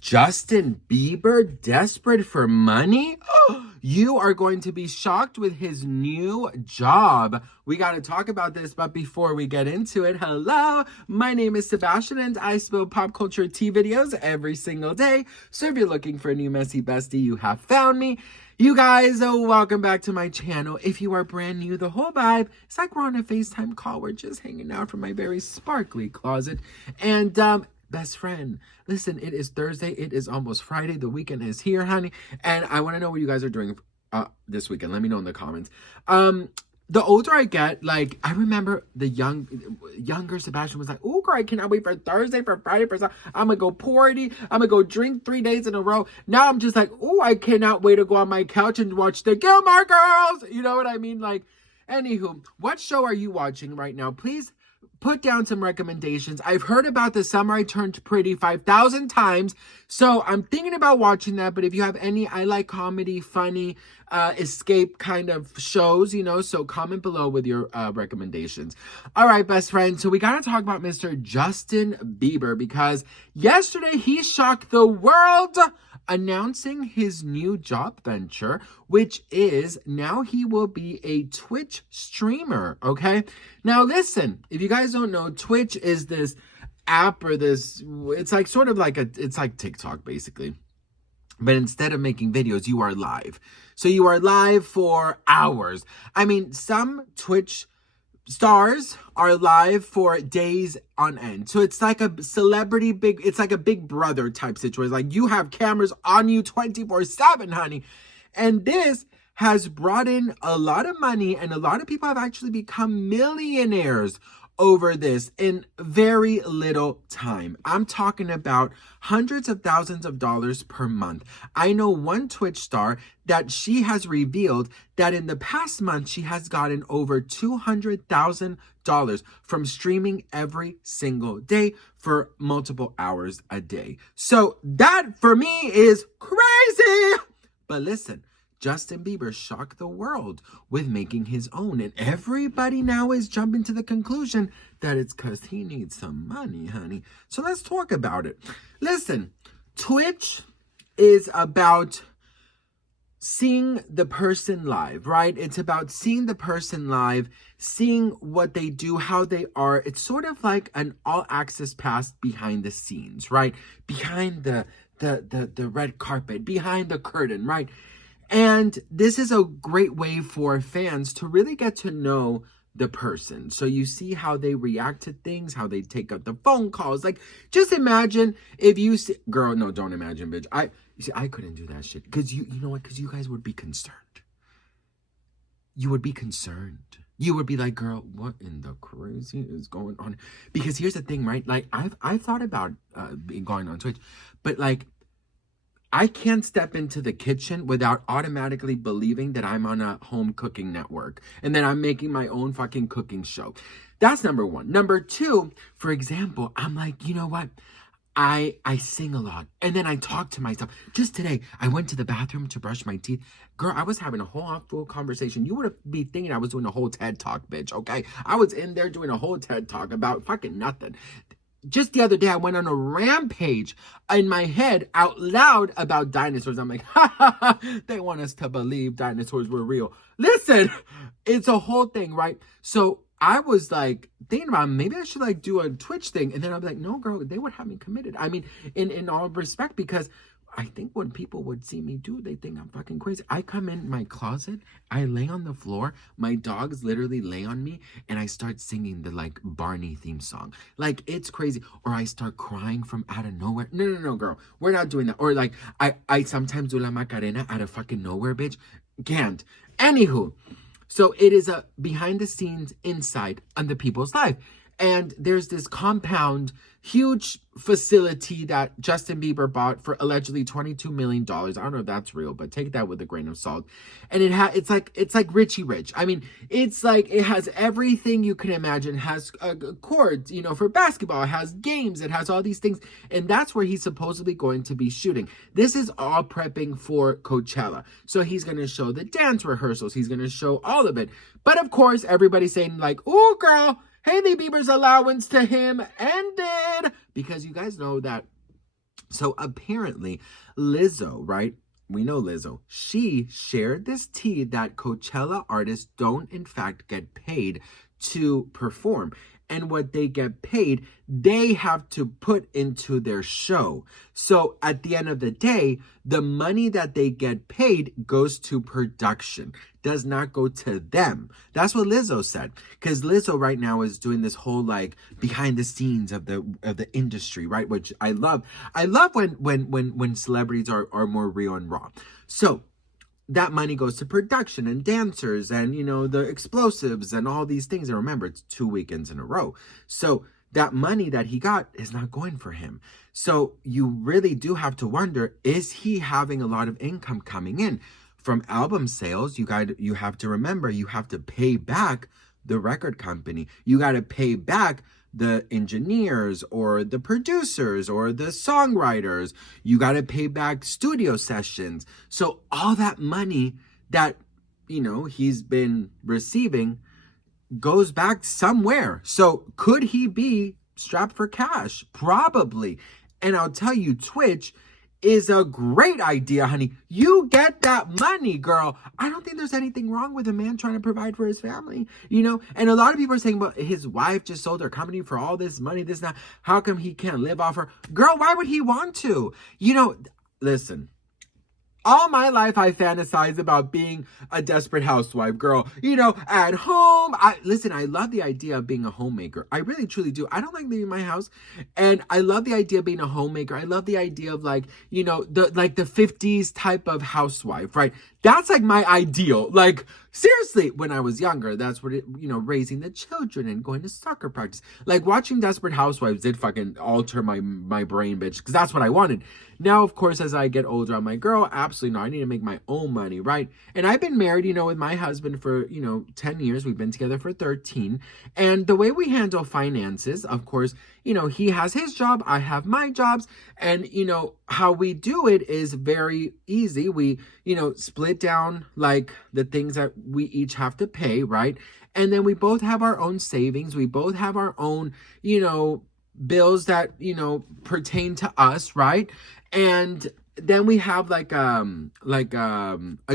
Justin Bieber desperate for money? You are going to be shocked with his new job. We got to talk about this, but before we get into it, hello, my name is Sebastian and I spill pop culture tea videos every single day. So if you're looking for a new messy bestie, you have found me. You guys, welcome back to my channel. If you are brand new, the whole vibe, it's like we're on a FaceTime call. We're just hanging out from my very sparkly closet. And, best friend, listen, it is Thursday. It is almost Friday. The weekend is here, honey. And I want to know what you guys are doing this weekend. Let me know in the comments. The older I get, like, I remember the younger Sebastian was like, oh, girl, I cannot wait for Thursday, for Friday, for Sunday. I'm going to go party. I'm going to go drink 3 days in a row. Now I'm just like, oh, I cannot wait to go on my couch and watch the Gilmore Girls. You know what I mean? Like, anywho, what show are you watching right now? Please put down some recommendations. I've heard about The Summer I Turned Pretty 5,000 times, so I'm thinking about watching that. But if you have any, I like comedy, funny, escape kind of shows, you know, so comment below with your recommendations. All right, best friend, so we got to talk about Mr. Justin Bieber, because yesterday he shocked the world announcing his new job venture, which is now he will be a Twitch streamer, okay? Now, listen, if you guys don't know, Twitch is this app or this, it's like sort of like it's like TikTok, basically. But instead of making videos, you are live. So you are live for hours. I mean, some Twitch stars are live for days on end. So it's like a celebrity it's like a Big Brother type situation. Like you have cameras on you 24/7, honey. And this has brought in a lot of money, and a lot of people have actually become millionaires over this in very little time. I'm talking about hundreds of thousands of dollars per month. I know one Twitch star that she has revealed that in the past month, she has gotten over $200,000 from streaming every single day for multiple hours a day. So that for me is crazy. But listen, Justin Bieber shocked the world with making his own. And everybody now is jumping to the conclusion that it's because he needs some money, honey. So let's talk about it. Listen, Twitch is about seeing the person live, right? It's about seeing the person live, seeing what they do, how they are. It's sort of like an all-access pass behind the scenes, right? Behind the red carpet, behind the curtain, right? And this is a great way for fans to really get to know the person. So you see how they react to things, how they take up the phone calls. Like, just imagine if you see, girl, no, don't imagine, bitch. I couldn't do that shit. Because you know what? Because you guys would be concerned. You would be concerned. You would be like, girl, what in the crazy is going on? Because here's the thing, right? Like, I've thought about going on Twitch, but like, I can't step into the kitchen without automatically believing that I'm on a home cooking network and that I'm making my own fucking cooking show. That's number one. Number two, for example, I'm like, you know what? I sing a lot, and then I talk to myself. Just today, I went to the bathroom to brush my teeth. Girl, I was having a whole full conversation. You would be thinking I was doing a whole TED Talk, bitch, okay? I was in there doing a whole TED Talk about fucking nothing. Just the other day, I went on a rampage in my head out loud about dinosaurs. I'm like, ha ha ha, they want us to believe dinosaurs were real. Listen, it's a whole thing, right? So I was like thinking about maybe I should like do a Twitch thing. And then I'd be like, no, girl, they would have me committed. I mean, in all respect, because I think when people would see me do, they think I'm fucking crazy. I come in my closet, I lay on the floor, my dogs literally lay on me, and I start singing the like Barney theme song. Like, it's crazy. Or I start crying from out of nowhere. No, girl, we're not doing that. Or like, I sometimes do la Macarena out of fucking nowhere, bitch. Can't. Anywho, so it is a behind the scenes insight on the people's life. And there's this compound, huge facility that Justin Bieber bought for allegedly $22 million. I don't know if that's real, but take that with a grain of salt. And it's like Richie Rich. I mean, it's like, it has everything you can imagine. It has courts, you know, for basketball. It has games. It has all these things. And that's where he's supposedly going to be shooting. This is all prepping for Coachella. So he's going to show the dance rehearsals. He's going to show all of it. But of course, everybody's saying like, oh, girl, Hailey Bieber's allowance to him ended, because you guys know that So apparently, Lizzo, right? We know Lizzo. She shared this tea that Coachella artists don't, in fact, get paid to perform. And what they get paid, they have to put into their show. So at the end of the day, the money that they get paid goes to production, does not go to them. That's what Lizzo said. Because Lizzo right now is doing this whole like behind the scenes of the industry, right? Which I love. I love when celebrities are more real and raw. So that money goes to production and dancers and, you know, the explosives and all these things. And remember, it's 2 weekends in a row. So that money that he got is not going for him. So you really do have to wonder, is he having a lot of income coming in from album sales? You have to remember, you have to pay back the record company. You got to pay back the engineers or the producers or the songwriters. You got to pay back studio sessions. So all that money that, you know, he's been receiving goes back somewhere. So could he be strapped for cash? Probably. And I'll tell you, Twitch is a great idea, honey. You get that money, girl. I don't think there's anything wrong with a man trying to provide for his family, you know? And a lot of people are saying, well, his wife just sold her company for all this money, this, that. How come he can't live off her? Girl, why would he want to? You know, listen. All my life, I fantasize about being a desperate housewife, girl. You know, at home. Listen, I love the idea of being a homemaker. I really, truly do. I don't like leaving my house. And I love the idea of being a homemaker. I love the idea of like, you know, the 50s type of housewife, right? That's like my ideal. Like, seriously, when I was younger, that's what it, you know, raising the children and going to soccer practice. Like, watching Desperate Housewives did fucking alter my brain, bitch, because that's what I wanted. Now, of course, as I get older, I'm like, girl, absolutely not. I need to make my own money, right? And I've been married, you know, with my husband for, you know, 10 years. We've been together for 13. And the way we handle finances, of course, you know, he has his job, I have my jobs. And, you know, how we do it is very easy. We, you know, split down like the things that we each have to pay, right? And then we both have our own savings. We both have our own, you know, bills that, you know, pertain to us, right? And then we have like a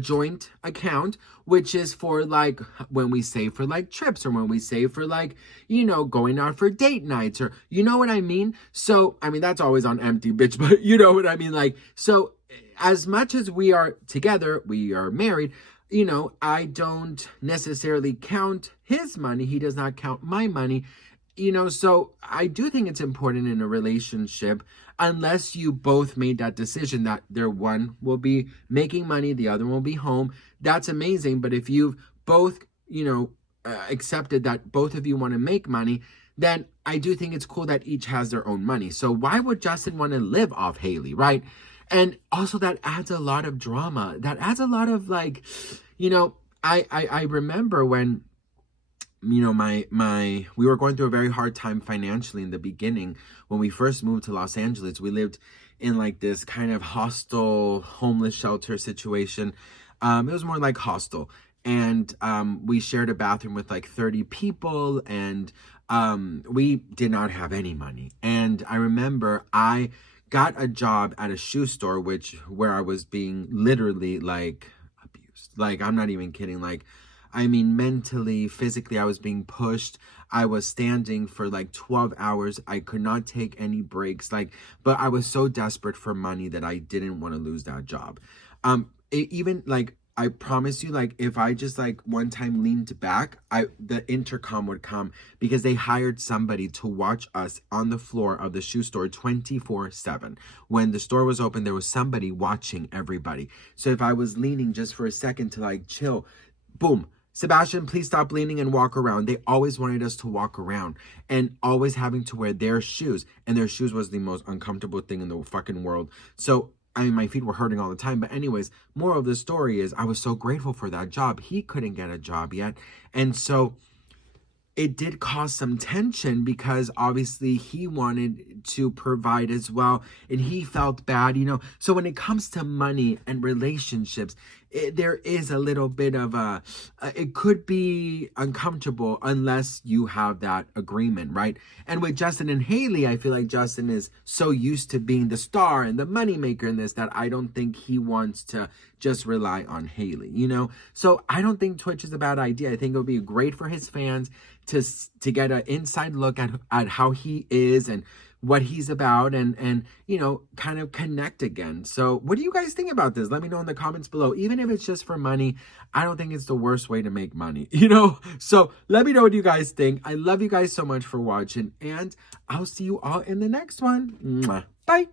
joint account, which is for like when we save for like trips or when we save for like, you know, going out for date nights, or you know what I mean? So, I mean, that's always on empty, bitch, but you know what I mean? Like, so as much as we are together, we are married, you know, I don't necessarily count his money. He does not count my money. You know, so I do think it's important in a relationship, unless you both made that decision that one will be making money, the other will be home. That's amazing. But if you've both, you know, accepted that both of you want to make money, then I do think it's cool that each has their own money. So why would Justin want to live off Hailey, right? And also that adds a lot of drama. That adds a lot of like, you know, I remember when, you know, we were going through a very hard time financially in the beginning. When we first moved to Los Angeles, we lived in like this kind of hostel homeless shelter situation. It was more like hostel. And we shared a bathroom with like 30 people, and we did not have any money. And I remember I got a job at a shoe store, where I was being literally like abused. Like, I'm not even kidding. Like, I mean, mentally, physically, I was being pushed. I was standing for like 12 hours. I could not take any breaks. Like, but I was so desperate for money that I didn't want to lose that job. Even like, I promise you, like, if I just like one time leaned back, the intercom would come, because they hired somebody to watch us on the floor of the shoe store 24/7. When the store was open, there was somebody watching everybody. So if I was leaning just for a second to like chill, boom, Sebastian, please stop leaning and walk around. They always wanted us to walk around, and always having to wear their shoes. And their shoes was the most uncomfortable thing in the fucking world. So, I mean, my feet were hurting all the time. But anyways, moral of the story is I was so grateful for that job. He couldn't get a job yet. And so it did cause some tension, because obviously he wanted to provide as well, and he felt bad, you know. So when it comes to money and relationships, there is a little bit of it could be uncomfortable unless you have that agreement, right? And with Justin and Hailey, I feel like Justin is so used to being the star and the moneymaker in this that I don't think he wants to just rely on Hailey, you know? So I don't think Twitch is a bad idea. I think it would be great for his fans to get an inside look at how he is and what he's about, and you know, kind of connect again. So what do you guys think about this? Let me know in the comments below. Even if it's just for money, I don't think it's the worst way to make money, you know? So let me know what you guys think. I love you guys so much for watching, and I'll see you all in the next one. Mwah. Bye.